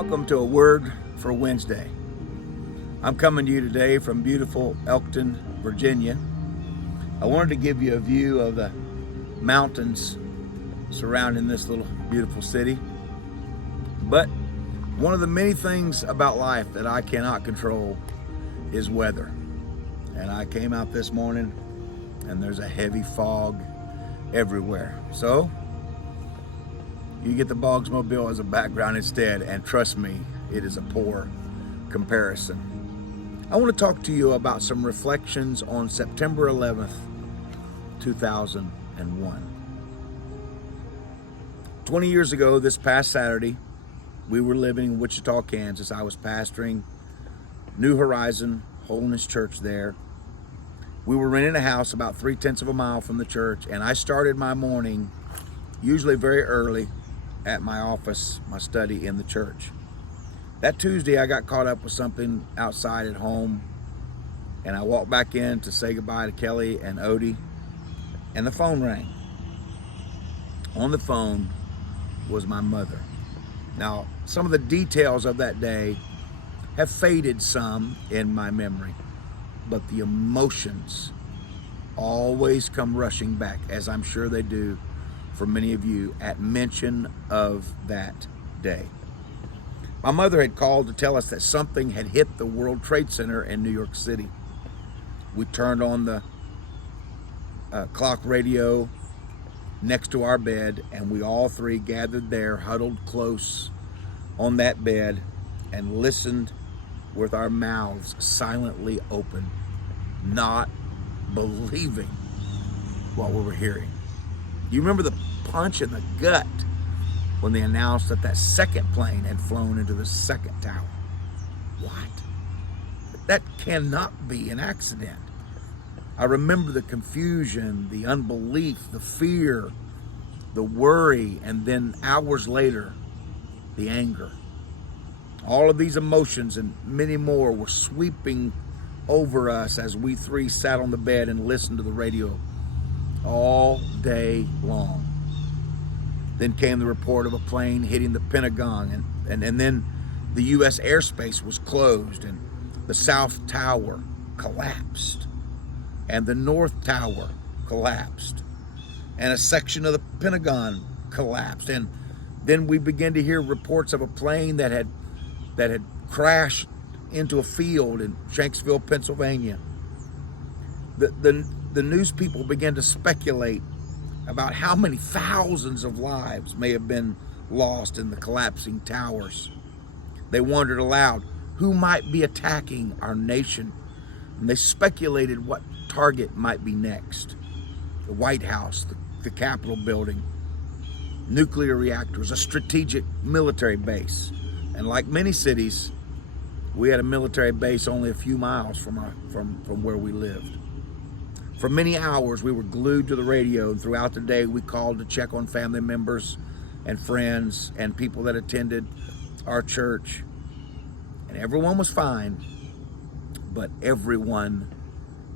Welcome to A Word for Wednesday. I'm coming to you today from beautiful Elkton, Virginia. I wanted to give you a view of the mountains surrounding this little beautiful city. But one of the many things about life that I cannot control is weather. And I came out this morning and there's a heavy fog everywhere. So you get the Boggs mobile as a background instead, and trust me, it is a poor comparison. I want to talk to you about some reflections on September 11th, 2001. 20 years ago, this past Saturday, we were living in Wichita, Kansas. I was pastoring New Horizon Holiness Church there. We were renting a house about 3/10 of a mile from the church, and I started my morning usually very early at my office, my study in the church. That Tuesday, I got caught up with something outside at home, and I walked back in to say goodbye to Kelly and Odie, and the phone rang. On the phone was my mother. Now, some of the details of that day have faded some in my memory, but the emotions always come rushing back, as I'm sure they do for many of you at mention of that day. My mother had called to tell us that something had hit the World Trade Center in New York City. We turned on the clock radio next to our bed, and we all three gathered there, huddled close on that bed, and listened with our mouths silently open, not believing what we were hearing. You remember the punch in the gut when they announced that second plane had flown into the second tower? What? That cannot be an accident. I remember the confusion, the unbelief, the fear, the worry, and then hours later, the anger. All of these emotions and many more were sweeping over us as we three sat on the bed and listened to the radio all day long. Then came the report of a plane hitting the Pentagon, and then the U.S. airspace was closed, and the South Tower collapsed, and the North Tower collapsed, and a section of the Pentagon collapsed. And then we began to hear reports of a plane that had crashed into a field in Shanksville, Pennsylvania. The news people began to speculate about how many thousands of lives may have been lost in the collapsing towers. They wondered aloud who might be attacking our nation, and they speculated what target might be next. The White House, the Capitol building, nuclear reactors, a strategic military base. And like many cities, we had a military base only a few miles from where we lived. For many hours, we were glued to the radio, and throughout the day, we called to check on family members and friends and people that attended our church. And everyone was fine, but everyone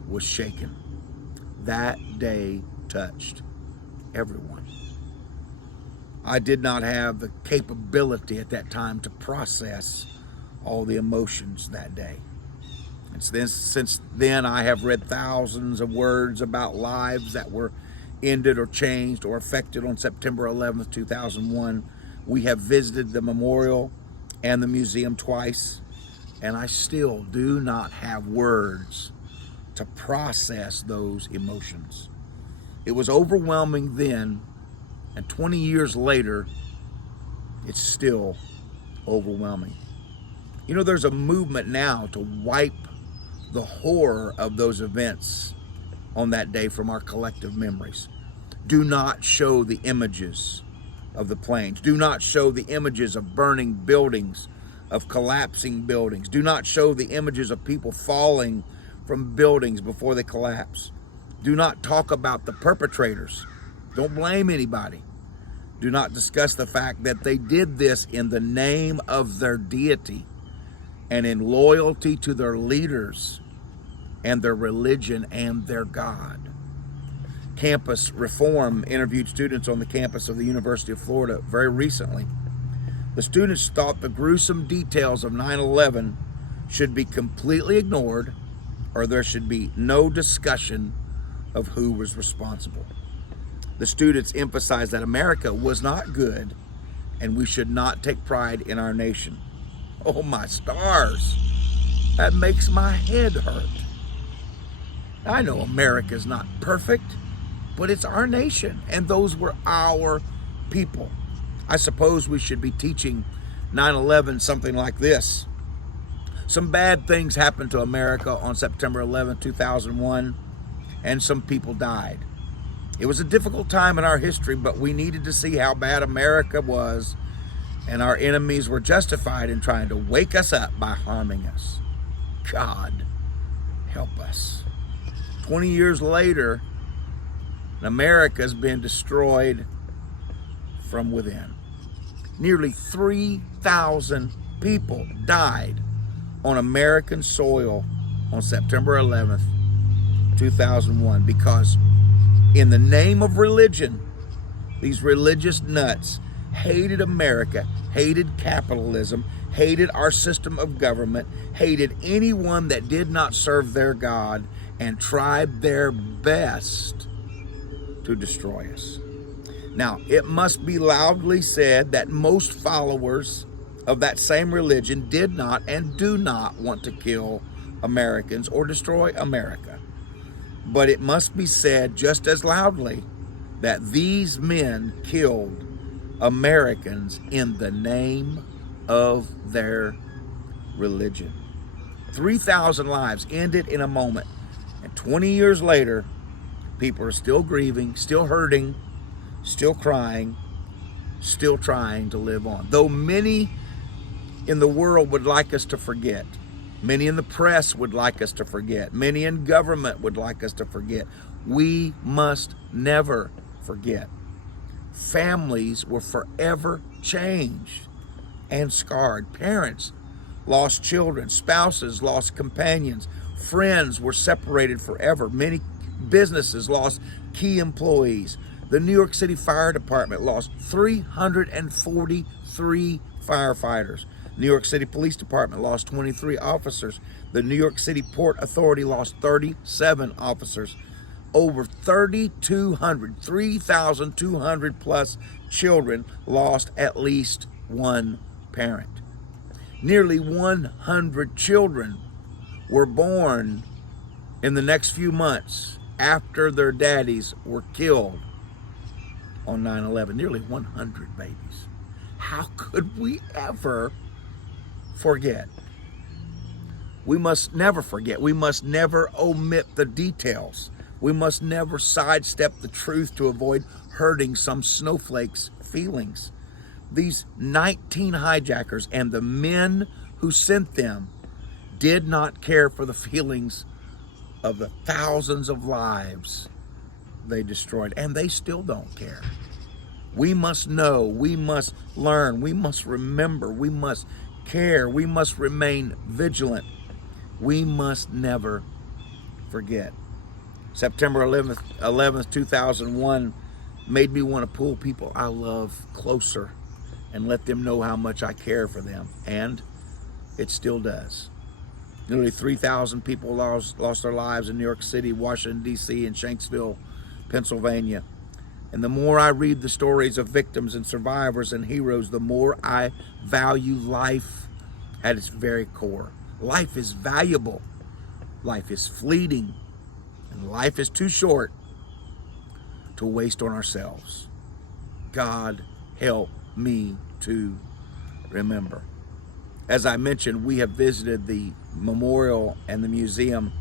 was shaken. That day touched everyone. I did not have the capability at that time to process all the emotions that day. And since then, I have read thousands of words about lives that were ended or changed or affected on September 11th, 2001. We have visited the memorial and the museum twice, and I still do not have words to process those emotions. It was overwhelming then, and 20 years later, it's still overwhelming. You know, there's a movement now to wipe the horror of those events on that day from our collective memories. Do not show the images of the planes. Do not show the images of burning buildings, of collapsing buildings. Do not show the images of people falling from buildings before they collapse. Do not talk about the perpetrators. Don't blame anybody. Do not discuss the fact that they did this in the name of their deity and in loyalty to their leaders and their religion and their God. Campus Reform interviewed students on the campus of the University of Florida very recently. The students thought the gruesome details of 9/11 should be completely ignored, or there should be no discussion of who was responsible. The students emphasized that America was not good and we should not take pride in our nation. Oh my stars, that makes my head hurt. I know America's not perfect, but it's our nation, and those were our people. I suppose we should be teaching 9/11 something like this. Some bad things happened to America on September 11, 2001, and some people died. It was a difficult time in our history, but we needed to see how bad America was, and our enemies were justified in trying to wake us up by harming us. God, help us. 20 years later, America's been destroyed from within. Nearly 3,000 people died on American soil on September 11th, 2001, because in the name of religion, these religious nuts hated America, hated capitalism, hated our system of government, hated anyone that did not serve their God, and tried their best to destroy us. Now, it must be loudly said that most followers of that same religion did not and do not want to kill Americans or destroy America. But it must be said just as loudly that these men killed Americans in the name of their religion. 3,000 lives ended in a moment. And 20 years later, people are still grieving, still hurting, still crying, still trying to live on. Though many in the world would like us to forget, many in the press would like us to forget, many in government would like us to forget, we must never forget. Families were forever changed and scarred. Parents lost children, spouses lost companions, friends were separated forever. Many businesses lost key employees. The New York City Fire Department lost 343 firefighters. New York City Police Department lost 23 officers. The New York City Port Authority lost 37 officers. Over 3,200 plus children lost at least one parent. Nearly 100 children were born in the next few months after their daddies were killed on 9/11. Nearly 100 babies. How could we ever forget? We must never forget. We must never omit the details. We must never sidestep the truth to avoid hurting some snowflake's feelings. These 19 hijackers and the men who sent them did not care for the feelings of the thousands of lives they destroyed, and they still don't care. We must know, we must learn, we must remember, we must care, we must remain vigilant. We must never forget. September 11th, 2001 made me want to pull people I love closer and let them know how much I care for them, and it still does. Nearly 3,000 people lost their lives in New York City, Washington, D.C., and Shanksville, Pennsylvania. And the more I read the stories of victims and survivors and heroes, the more I value life at its very core. Life is valuable. Life is fleeting. And life is too short to waste on ourselves. God, help me to remember. As I mentioned, we have visited the memorial and the museum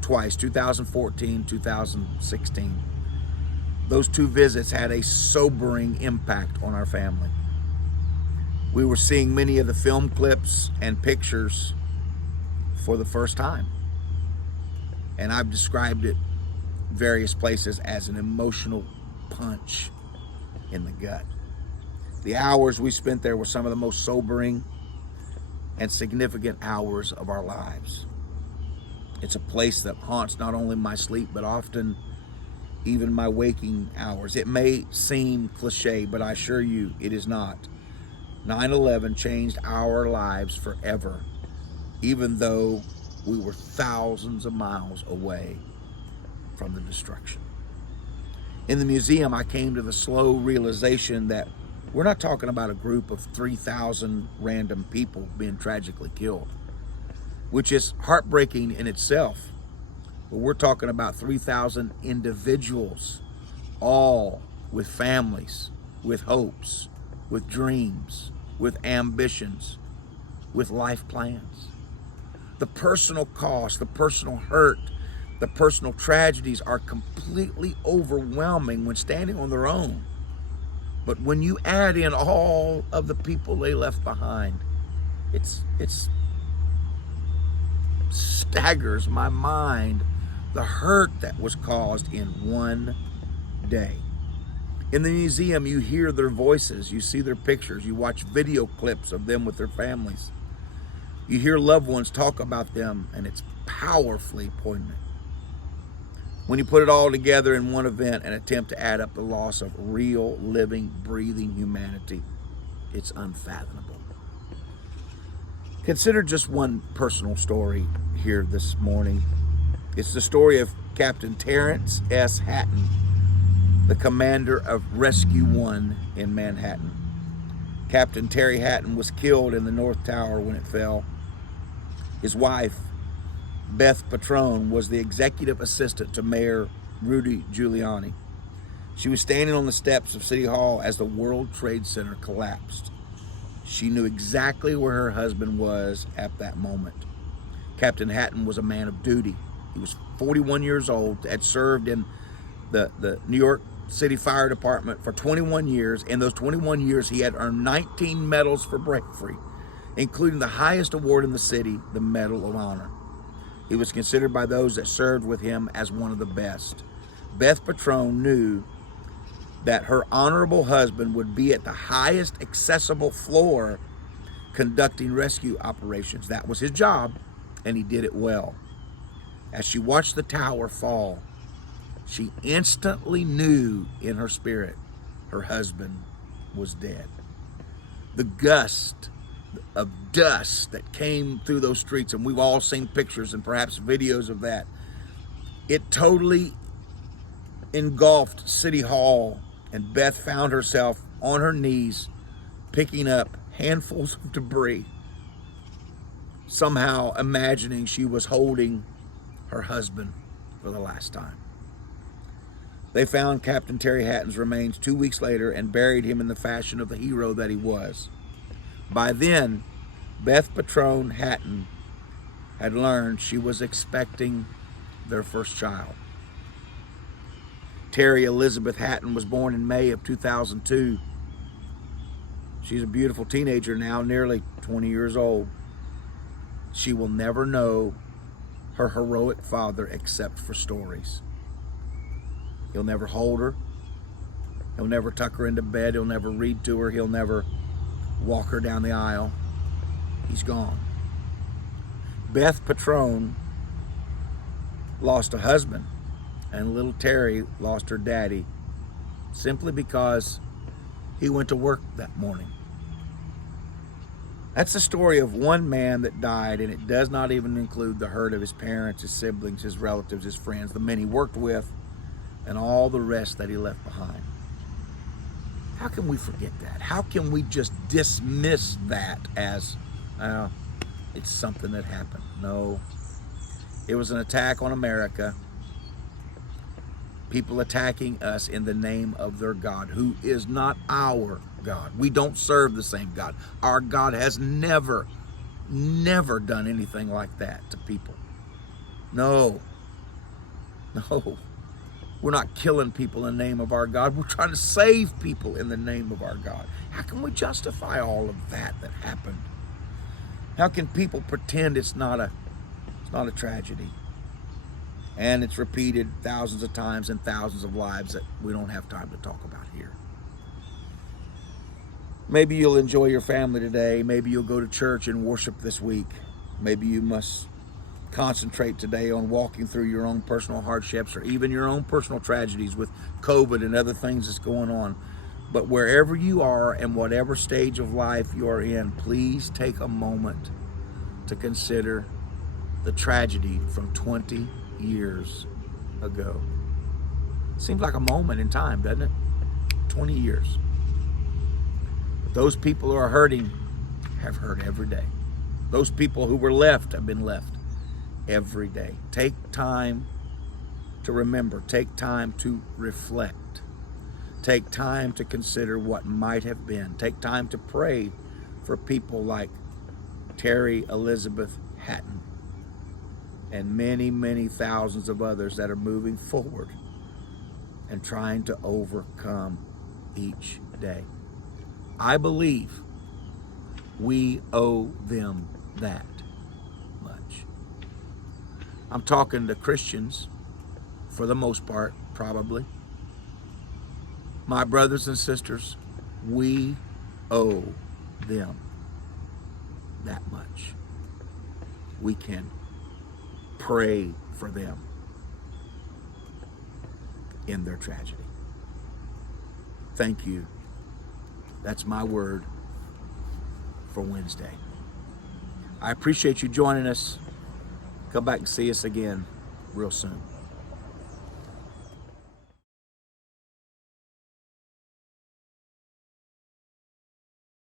twice, 2014, 2016. Those two visits had a sobering impact on our family. We were seeing many of the film clips and pictures for the first time. And I've described it various places as an emotional punch in the gut. The hours we spent there were some of the most sobering and significant hours of our lives. It's a place that haunts not only my sleep, but often even my waking hours. It may seem cliche, but I assure you it is not. 9/11 changed our lives forever, even though we were thousands of miles away from the destruction. In the museum, I came to the slow realization that we're not talking about a group of 3,000 random people being tragically killed, which is heartbreaking in itself. But we're talking about 3,000 individuals, all with families, with hopes, with dreams, with ambitions, with life plans. The personal cost, the personal hurt, the personal tragedies are completely overwhelming when standing on their own. But when you add in all of the people they left behind, it's staggers my mind, the hurt that was caused in one day. In the museum, you hear their voices, you see their pictures, you watch video clips of them with their families. You hear loved ones talk about them, and it's powerfully poignant. When you put it all together in one event and attempt to add up the loss of real, living, breathing humanity, it's unfathomable. Consider just one personal story here this morning. It's the story of Captain Terrence S. Hatton, the commander of Rescue 1 in Manhattan. Captain Terry Hatton was killed in the North Tower when it fell. His wife, Beth Patrone, was the executive assistant to Mayor Rudy Giuliani. She was standing on the steps of City Hall as the World Trade Center collapsed. She knew exactly where her husband was at that moment. Captain Hatton was a man of duty. He was 41 years old, had served in the New York City Fire Department for 21 years. In those 21 years, he had earned 19 medals for bravery, including the highest award in the city, the Medal of Honor. He was considered by those that served with him as one of the best. Beth Patrone knew that her honorable husband would be at the highest accessible floor conducting rescue operations. That was his job, and he did it well. As she watched the tower fall, she instantly knew in her spirit her husband was dead. The gust of dust that came through those streets, and we've all seen pictures and perhaps videos of that, it totally engulfed City Hall, and Beth found herself on her knees picking up handfuls of debris, somehow imagining she was holding her husband for the last time. They found Captain Terry Hatton's remains 2 weeks later and buried him in the fashion of the hero that he was. By then, Beth Patrone Hatton had learned she was expecting their first child. Terry Elizabeth Hatton was born in May of 2002. She's a beautiful teenager now, nearly 20 years old. She will never know her heroic father except for stories. He'll never hold her. He'll never tuck her into bed. He'll never read to her. He'll never walk her down the aisle. He's gone. Beth Patrone lost a husband, and little Terry lost her daddy simply because he went to work that morning. That's the story of one man that died, and it does not even include the hurt of his parents, his siblings, his relatives, his friends, the men he worked with, and all the rest that he left behind. How can we forget that? How can we just dismiss that as, it's something that happened? No, it was an attack on America. People attacking us in the name of their God, who is not our God. We don't serve the same God. Our God has never done anything like that to people. No. We're not killing people in the name of our God. We're trying to save people in the name of our God. How can we justify all of that happened? How can people pretend it's not a tragedy? And it's repeated thousands of times in thousands of lives that we don't have time to talk about here. Maybe you'll enjoy your family today. Maybe you'll go to church and worship this week. Maybe you must concentrate today on walking through your own personal hardships or even your own personal tragedies with COVID and other things that's going on. But wherever you are and whatever stage of life you are in, please take a moment to consider the tragedy from 20 years ago. Seems like a moment in time, doesn't it? 20 years. But those people who are hurting have hurt every day. Those people who were left have been left every day. Take time to remember. Take time to reflect. Take time to consider what might have been. Take time to pray for people like Terry Elizabeth Hatton and many, many thousands of others that are moving forward and trying to overcome each day. I believe we owe them that much. I'm talking to Christians for the most part, probably. My brothers and sisters, we owe them that much. We can pray for them in their tragedy. Thank you. That's my word for Wednesday. I appreciate you joining us. Come back and see us again real soon.